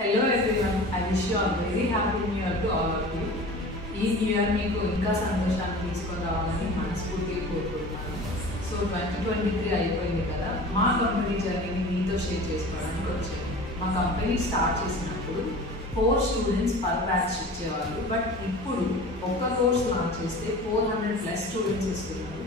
Hello everyone, I wish you a very happy new year to all of you. ఈ new year మీకు ఇంకా సంతోషాన్ని తీసుకొని రావాలని మనస్ఫూర్తిగా కోరుకుంటున్నాను. సో 2023 అయిపోయింది కదా, మా కంపెనీ జర్నీని మీతో షేర్ చేసుకోవడానికి వచ్చాను. మా కంపెనీ స్టార్ట్ చేసినప్పుడు 4 స్టూడెంట్స్ పర్ బ్యాచ్ ఇచ్చేవాళ్ళు, బట్ ఇప్పుడు ఒక్క కోర్స్ లాంచ్ చేస్తే 400+ స్టూడెంట్స్ ఇస్తున్నారు.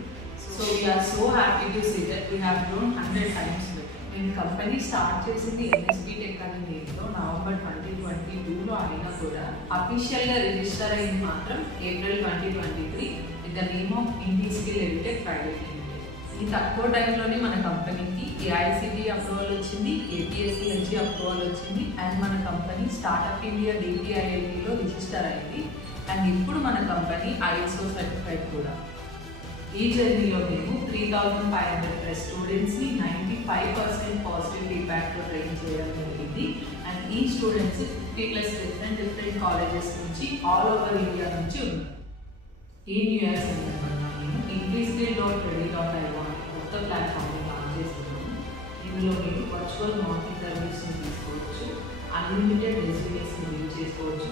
So we're so happy to see that we have grown 100 times. నేను కంపెనీ స్టార్ట్ చేసింది ఎన్ఎస్బి టెక్నాలజీలో నవంబర్ 2022లో అయినా కూడా అఫీషియల్గా రిజిస్టర్ అయింది మాత్రం April 2023 with the name of Indi Skill Limited Private Limited. ఈ తక్కువ టైంలోనే మన కంపెనీకి ఏఐసిటి అప్రూవల్ వచ్చింది, ఏపీఎస్సి నుంచి అప్రూవల్ వచ్చింది, అండ్ మన కంపెనీ స్టార్ట్అప్ ఇండియా DPIITలో రిజిస్టర్ అయింది. అండ్ ఇప్పుడు మన కంపెనీ ISO సర్టిఫైడ్ కూడా. ఈ జర్నీలో మేము 3500+ స్టూడెంట్స్ని 95% పాజిటివ్ ఫీడ్బ్యాక్తో ట్రైన్ చేయడం జరిగింది. అండ్ ఈ స్టూడెంట్స్ 50+ డిఫరెంట్ కాలేజెస్ నుంచి ఆల్ ఓవర్ ఇండియా నుంచి ఉన్నారు. ఈ న్యూ ఇయర్ సందర్భంగా నేను indeskill.ready.io కొత్త ప్లాట్ఫామ్ని లాంచ్ చేస్తున్నాను. ఇందులో మీరు వర్చువల్ మాక్ ఇంటర్వ్యూస్ని తీసుకోవచ్చు, అన్లిమిటెడ్ రెజ్యూమేస్ని యూజ్ చేసుకోవచ్చు.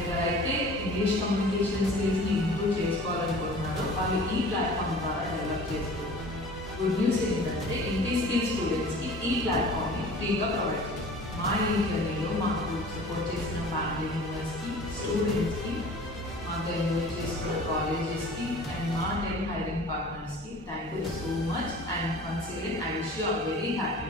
ఎవరైతే ఇంగ్లీష్ కమ్యూనికేషన్ స్కిల్స్ని ఇంప్రూవ్ చేసుకోవాలనుకుంటున్నారో వాళ్ళు ఈ ప్లాట్ఫామ్ ద్వారా డెవలప్ చేసుకోవచ్చు. గుడ్ న్యూస్ ఏంటంటే ఇండి స్కిల్ స్టూడెంట్స్కి ఈ ప్లాట్ఫామ్ని ఫ్రీగా ప్రొవైడ్ చేస్తాం. మా ఈ జర్నీలో మాకు సపోర్ట్ చేసిన ఫ్యామిలీ మెంబర్స్కి, స్టూడెంట్స్కి, మాతో ఎన్రోల్ చేసుకున్న కాలేజెస్కి అండ్ మా 10 హైరింగ్ పార్ట్నర్స్కి thank you so much. And once again I wish you a very happy